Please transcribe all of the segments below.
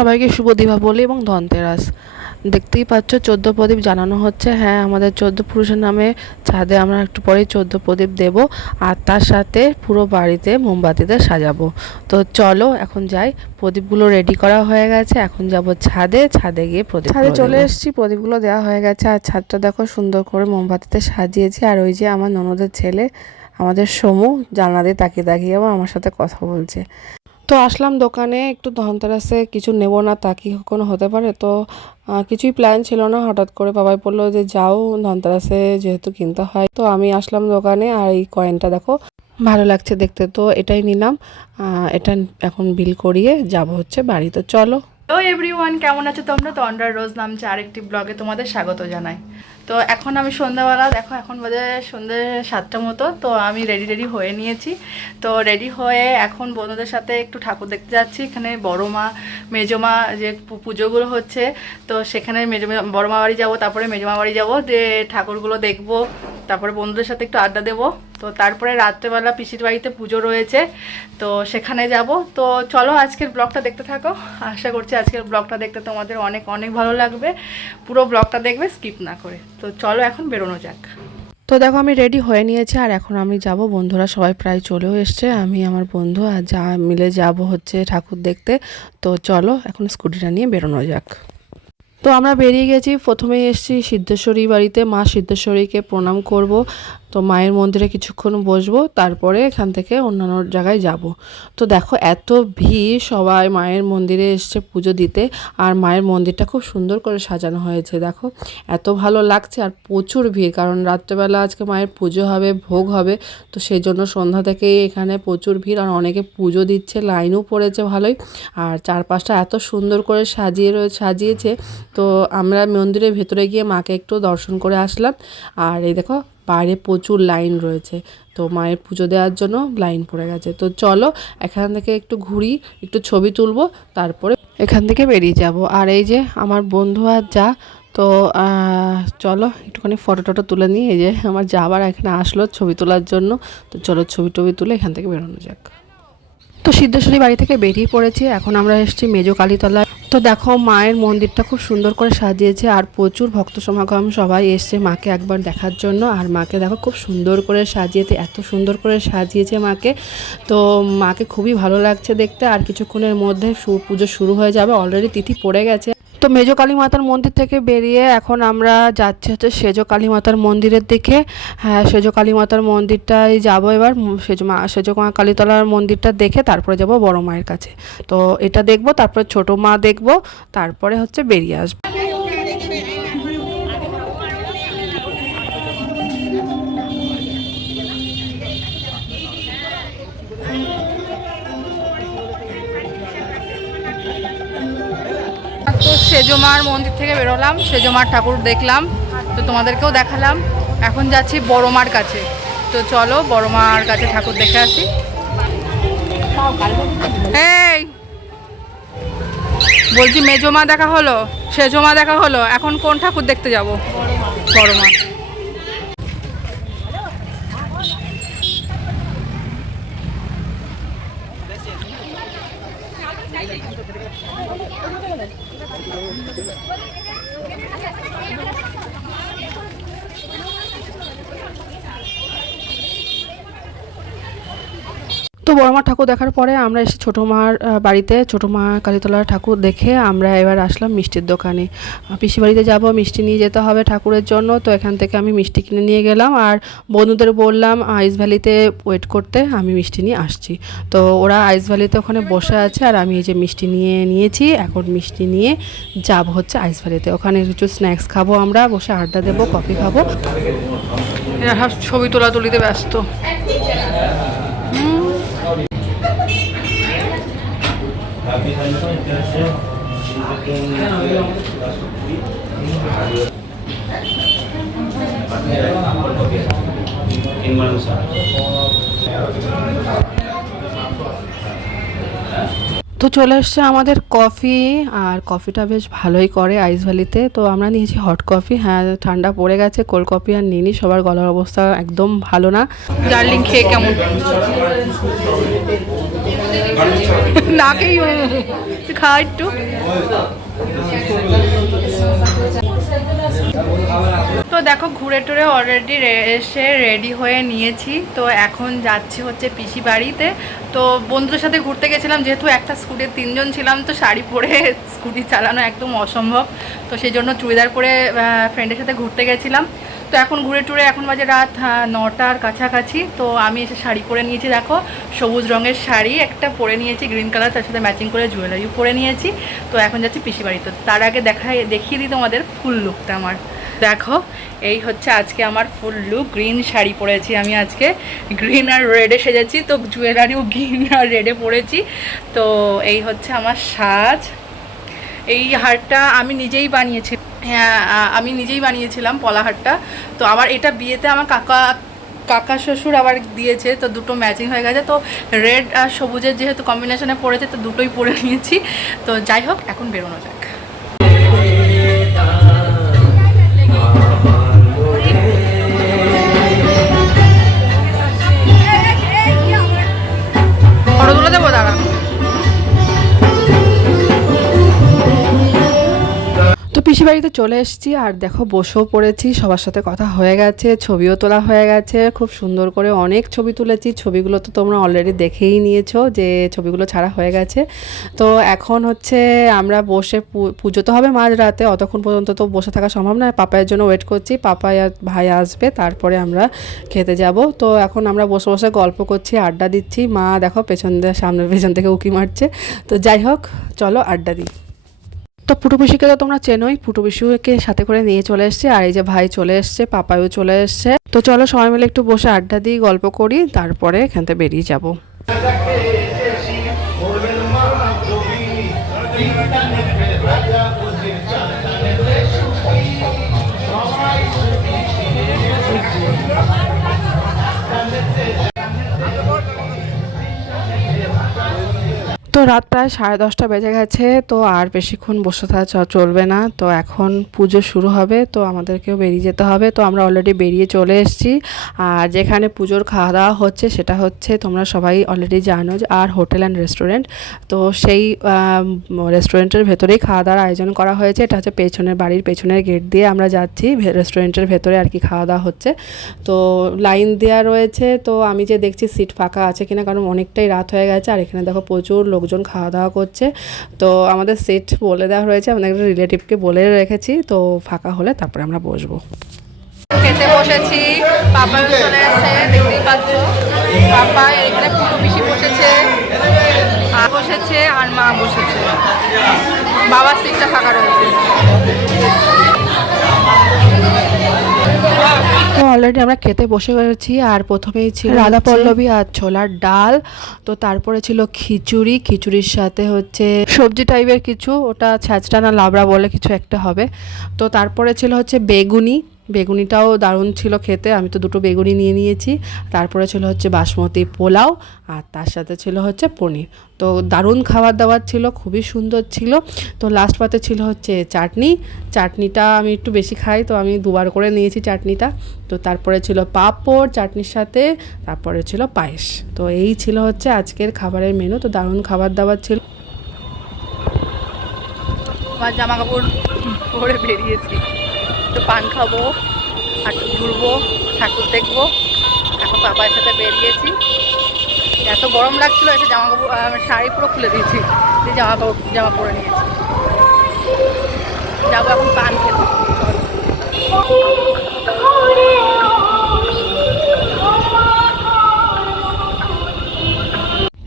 সবাইকে শুভ দীপাবলি এবং ধনতেরাস। দেখতেই পাচ্ছ 14 প্রদীপ জ্বালানো হচ্ছে। হ্যাঁ, আমাদের 14 পুরুষের নামে ছাদে আমরা একটু পরেই 14 প্রদীপ দেব, আর তার সাথে পুরো বাড়িতে মোমবাতিতে সাজাবো। তো চলো এখন যাই, প্রদীপগুলো রেডি করা হয়ে গেছে, এখন যাব ছাদে। ছাদে গিয়ে প্রদীপ ছাদে চলে এসেছি, প্রদীপগুলো দেওয়া হয়ে গেছে। আর ছাদটা দেখো সুন্দর করে মোমবাতিতে সাজিয়েছি। আর ওই যে আমার ননদের ছেলে আমাদের সমু জানলা দিয়ে তাকিয়ে তাকিয়ে আমার সাথে কথা বলছে। তো আসলাম দোকানে, একটু ধনতেরাসে কিছু নেব না তা কি কখনো হতে পারে। তো কিছুই প্ল্যান ছিল না, হঠাৎ করে বাবাই বললো যে যাও ধনতেরাসে যেহেতু কিনতে হয়। তো আমি আসলাম দোকানে, আর এই কয়েনটা দেখো ভালো লাগছে দেখতে, তো এটাই নিলাম। এটা এখন বিল করিয়ে যাব হচ্ছে বাড়ি। তো চলো। হ্যালো এভরিওয়ান, কেমন আছো তোমরা? তো অন্ডার রোজ নামছে আরেকটি ব্লগে তোমাদের স্বাগত জানাই। তো এখন আমি সন্ধ্যাবেলা, দেখো এখন বাজে সন্ধ্যে 7টার মতো। তো আমি রেডি হয়ে নিয়েছি। তো রেডি হয়ে এখন বন্ধুদের সাথে একটু ঠাকুর দেখতে যাচ্ছি। এখানে বড় মা মেজমা যে পুজোগুলো হচ্ছে, তো সেখানে বড় মা বাড়ি যাবো, তারপরে মেজমা বাড়ি যাবো, যে ঠাকুরগুলো দেখবো, তারপরে বন্ধুদের সাথে একটু আড্ডা দেবো। তো তারপরে রাত্রেবেলা পিসির বাড়িতে পুজো রয়েছে, তো সেখানে যাব। তো চলো আজকের ব্লগটা দেখতে থাকো। আশা করছি আজকের ব্লগটা দেখতে তোমাদের অনেক অনেক ভালো লাগবে। পুরো ব্লগটা দেখবে, স্কিপ না করে। তো চলো এখন বেরোনো যাক। তো দেখো আমি রেডি হয়ে নিয়েছি, আর এখন আমি যাব। বন্ধুরা সবাই প্রায় চলেও এসছে, আমি আমার বন্ধু আর যা মিলে যাব হচ্ছে ঠাকুর দেখতে। তো চলো এখন স্কুটিটা নিয়ে বেরোনো যাক। তো আমরা বেরিয়ে গেছি। প্রথমেই এসেছি সিদ্ধেশ্বরী বাড়িতে, মা সিদ্ধেশ্বরীকে প্রণাম করব। তো মায়ের মন্দিরে কিছুক্ষণ বসবো, তারপরে এখান থেকে অন্যান্য জায়গায় যাব। তো দেখো এত ভিড়, সবাই মায়ের মন্দিরে এসছে পুজো দিতে। আর মায়ের মন্দিরটা খুব সুন্দর করে সাজানো হয়েছে, দেখো এত ভালো লাগছে। আর প্রচুর ভিড়, কারণ রাত্রেবেলা আজকে মায়ের পুজো হবে, ভোগ হবে। তো সেই জন্য সন্ধ্যা থেকেই এখানে প্রচুর ভিড়, আর অনেকে পুজো দিচ্ছে, লাইনও পড়েছে ভালোই। আর চারপাশটা এত সুন্দর করে সাজিয়েছে। তো আমরা মন্দিরের ভেতরে গিয়ে মাকে একটু দর্শন করে আসলাম। আর এই দেখো বাইরে প্রচুর লাইন রয়েছে, তো মায়ের পুজো দেওয়ার জন্য লাইন পড়ে গেছে। তো চলো এখান থেকে একটু ঘুরি, একটু ছবি তুলবো, তারপরে এখান থেকে বেরিয়ে যাব। আর এই যে আমার বন্ধু আর যা, তো চলো একটুখানি ফটো টটো তুলে নিই। এই যে আমার যা আবার এখানে আসলো ছবি তোলার জন্য। তো চলো ছবি টবি তুলে এখান থেকে বেরোনো যাক। তো সিদ্ধেশ্বরী বাড়ি থেকে বেরিয়ে পড়েছি, এখন আমরা এসেছি মেজো কালীতলায়। তো দেখো মায়ের মন্দিরটা খুব সুন্দর করে সাজিয়েছে, আর প্রচুর ভক্ত সমাগম, সবাই এসছে মাকে একবার দেখার জন্য। আর মাকে দেখো খুব সুন্দর করে সাজিয়েছে, এত সুন্দর করে সাজিয়েছে মাকে। তো মাকে খুবই ভালো লাগছে দেখতে। আর কিছুক্ষণের মধ্যে পুজো শুরু হয়ে যাবে, অলরেডি তিথি পড়ে গেছে। তো মেজো কালী মাতার মন্দির থেকে বেরিয়ে এখন আমরা যাচ্ছি হচ্ছে সেজো কালী মাতার মন্দিরের দিকে। হ্যাঁ, সেজো কালী মাতার মন্দিরটায় যাবো এবার। সেজো কালীতলার মন্দিরটা দেখে তারপরে যাব বড় মায়ের কাছে। তো এটা দেখবো, তারপরে ছোট মা দেখবো, তারপরে হচ্ছে বেরিয়ে আসবো। তো সেজমার মন্দির থেকে বেরোলাম, সেজমার ঠাকুর দেখলাম, তো তোমাদেরকেও দেখালাম। এখন যাচ্ছি বড় মার কাছে। তো চলো বড় মার কাছে ঠাকুর দেখে আসি। এই বলছি মেজমা দেখা হলো, সেজমা দেখা হলো, এখন কোন ঠাকুর দেখতে যাব? বড় মা। তো বড় মা ঠাকুর দেখার পরে আমরা এসে ছোটো মার বাড়িতে, ছোটো মা কালীতলার ঠাকুর দেখে আমরা এবার আসলাম মিষ্টির দোকানে। পিসি বাড়িতে যাব, মিষ্টি নিয়ে যেতে হবে ঠাকুরের জন্য। তো এখান থেকে আমি মিষ্টি কিনে নিয়ে গেলাম, আর বন্ধুদের বললাম আইস ভ্যালিতে ওয়েট করতে, আমি মিষ্টি নিয়ে আসছি। তো ওরা আইস ভ্যালিতে ওখানে বসে আছে, আর আমি এই যে মিষ্টি নিয়ে নিয়েছি। এখন মিষ্টি নিয়ে যাব হচ্ছে আইস ভ্যালিতে, ওখানে কিছু স্ন্যাক্স খাবো, আমরা বসে আড্ডা দেবো, কফি খাবো। এরা সব ছবি তোলাতুলিতে ব্যস্ত। তো চলে এসছে আমাদের কফি, আর কফিটা বেশ ভালোই করে আইস ভ্যালিতে। তো আমরা নিয়েছি হট কফি। হ্যাঁ, ঠান্ডা পড়ে গেছে, কোল্ড কফি আর নিইনি, সবার গলার অবস্থা একদম ভালো না। ডার্লিং খেয়ে কেমন? নাকেই খা একটু। তো দেখো ঘুরে টুরে অলরেডি এসে রেডি হয়ে নিয়েছি। তো এখন যাচ্ছি হচ্ছে পিসি বাড়িতে। তো বন্ধুদের সাথে ঘুরতে গেছিলাম, যেহেতু একটা স্কুটির 3 জন ছিলাম, তো শাড়ি পরে স্কুটি চালানো একদম অসম্ভব। তো সেই জন্য চুড়িদার পরে ফ্রেন্ডের সাথে ঘুরতে গেছিলাম। তো এখন ঘুরে টুরে এখন বাজে রাত 9টার কাছাকাছি। তো আমি এসে শাড়ি পরে নিয়েছি, দেখো সবুজ রঙের শাড়ি একটা পরে নিয়েছি, গ্রিন কালার, তার সাথে ম্যাচিং করে জুয়েলারিও পরে নিয়েছি। তো এখন যাচ্ছি পিসি বাড়ি। তো তার আগে দেখিয়ে দিই তোমাদের ফুল লুকটা আমার। দেখো এই হচ্ছে আজকে আমার ফুল লুক। গ্রিন শাড়ি পরেছি আমি আজকে, গ্রিন আর রেডে সেজেছি। তো জুয়েলারিও গ্রিন আর রেডে পরেছি। তো এই হচ্ছে আমার সাজ। এই হারটা আমি নিজেই বানিয়েছি, হ্যাঁ আমি নিজেই বানিয়েছিলাম পলাহারটা। তো আবার এটা বিয়েতে আমার কাকা শ্বশুর আবার দিয়েছে, তো দুটো ম্যাচিং হয়ে গেছে। তো রেড আর সবুজের যেহেতু কম্বিনেশনে পড়েছে, তো দুটোই পরে নিয়েছি। তো যাই হোক, এখন বেরোনো যাক। ফটো তুলে দেবো, দাঁড়া। তো পিসি বাড়িতে চলে এসেছি আর দেখো বসেও পড়েছি, সবার সাথে কথা হয়ে গেছে, ছবিও তোলা হয়ে গেছে, খুব সুন্দর করে অনেক ছবি তুলেছি। ছবিগুলো তো তোমরা অলরেডি দেখেই নিয়েছো যে ছবিগুলো ছাড়া হয়ে গেছে। তো এখন হচ্ছে আমরা বসে পুজো তো হবে মাঝরাতে, অতক্ষণ পর্যন্ত তো বসে থাকা সম্ভব নয়। পাপায়ের জন্য ওয়েট করছি, পাপাই আর ভাই আসবে, তারপরে আমরা খেতে যাব। তো এখন আমরা বসে বসে গল্প করছি, আড্ডা দিচ্ছি। মা দেখো সামনের পেছন থেকে উকি মারছে। তো যাই হোক, চলো আড্ডা দিই। তো পুটু পিসিকে তো তোমরা চেনোই, পুটু পিসিকে সাথে করে নিয়ে চলে এসছে। আর এই যে ভাই চলে এসছে, পাপাইও চলে এসছে। তো চলো সবাই মিলে একটু বসে আড্ডা দিই, গল্প করি, তারপরে এখান থেকে বেরিয়ে যাব। তো রাত প্রায় 10:30 বেজে গেছে। তো আর বেশিক্ষণ বসে থাকা চলবে না। তো এখন পুজো শুরু হবে, তো আমাদেরকেও বেরিয়ে যেতে হবে। তো আমরা অলরেডি বেরিয়ে চলে এসেছি। আর যেখানে পুজোর খাওয়া দাওয়া হচ্ছে সেটা হচ্ছে, তোমরা সবাই অলরেডি জানো, আর হোটেল অ্যান্ড রেস্টুরেন্ট। তো সেই রেস্টুরেন্টের ভেতরেই খাওয়া দাওয়ার আয়োজন করা হয়েছে। এটা হচ্ছে বাড়ির পেছনের গেট দিয়ে আমরা যাচ্ছি, রেস্টুরেন্টের ভেতরে আর কি খাওয়া দাওয়া হচ্ছে। তো লাইন দেওয়া রয়েছে। তো আমি যে দেখছি সিট ফাঁকা আছে কিনা, কারণ অনেকটাই রাত হয়ে গেছে। আর এখানে দেখো প্রচুর লোকজন খাওয়া দাওয়া করছে। তো আমাদের সিট বলে দেওয়া হয়েছে, আমাদের একটা রিলেটিভকে বলে রেখেছি। তো ফাঁকা হলে তারপরে আমরা বসবো। খেতে বসেছি, পাপা চলে এসেছে, দেখতেই পাচ্ছ। পাপা এখানে পুরো পিসি বসেছে, বসেছে আর মা বসেছে, বাবার সিটটা ফাঁকা রয়েছে। তো অলরেডি আমরা খেতে বসে গেছি। আর প্রথমেই ছিল রাধা পল্লবী আর ছোলার ডাল। তো তারপরে ছিল খিচুড়ি, খিচুড়ির সাথে হচ্ছে সবজি টাইপের কিছু, ওটা ছ্যাঁচড়া না লাবড়া বলে কিছু একটা হবে। তো তারপরে ছিল হচ্ছে বেগুনিটাও দারুণ ছিল খেতে, আমি তো দুটো বেগুনি নিয়ে নিয়েছি। তারপরে ছিল হচ্ছে বাসমতি পোলাও, আর তার সাথে ছিল হচ্ছে পনির। তো দারুণ খাবার দাবার ছিল, খুবই সুন্দর ছিল। তো লাস্ট পাতে ছিল হচ্ছে চাটনিটা আমি একটু বেশি খাই, তো আমি 2বার করে নিয়েছি চাটনিটা। তো তারপরে ছিল পাঁপড় চাটনির সাথে, তারপরে ছিল পায়েস। তো এই ছিল হচ্ছে আজকের খাবারের মেনু। তো দারুণ খাবার দাবার ছিল। আমার জামা কাপড় পরে বেরিয়েছি, তো পান খাবো আর ঘুরবো, ঠাকুর দেখবো। এখন পাপার সাথে বেরিয়েছি, এত গরম লাগছিল, এসে জামা কাপড় শাড়ি পুরো খুলে দিয়েছি, দিয়ে জামা পরে নিয়েছি। যাবো এখন পান খেতে।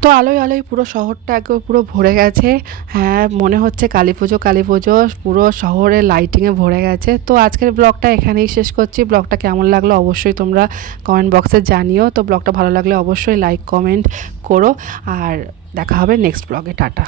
তো আলোয় আলোয় পুরো শহরটা একবার পুরো ভরে গেছে। হ্যাঁ, মনে হচ্ছে কালী পুজো পুরো শহরে লাইটিংয়ে ভরে গেছে। তো আজকের ব্লগটা এখানেই শেষ করছি। ব্লগটা কেমন লাগলো অবশ্যই তোমরা কমেন্ট বক্সে জানিও। তো ব্লগটা ভালো লাগলে অবশ্যই লাইক কমেন্ট করো। আর দেখা হবে নেক্সট ব্লগে। টাটা।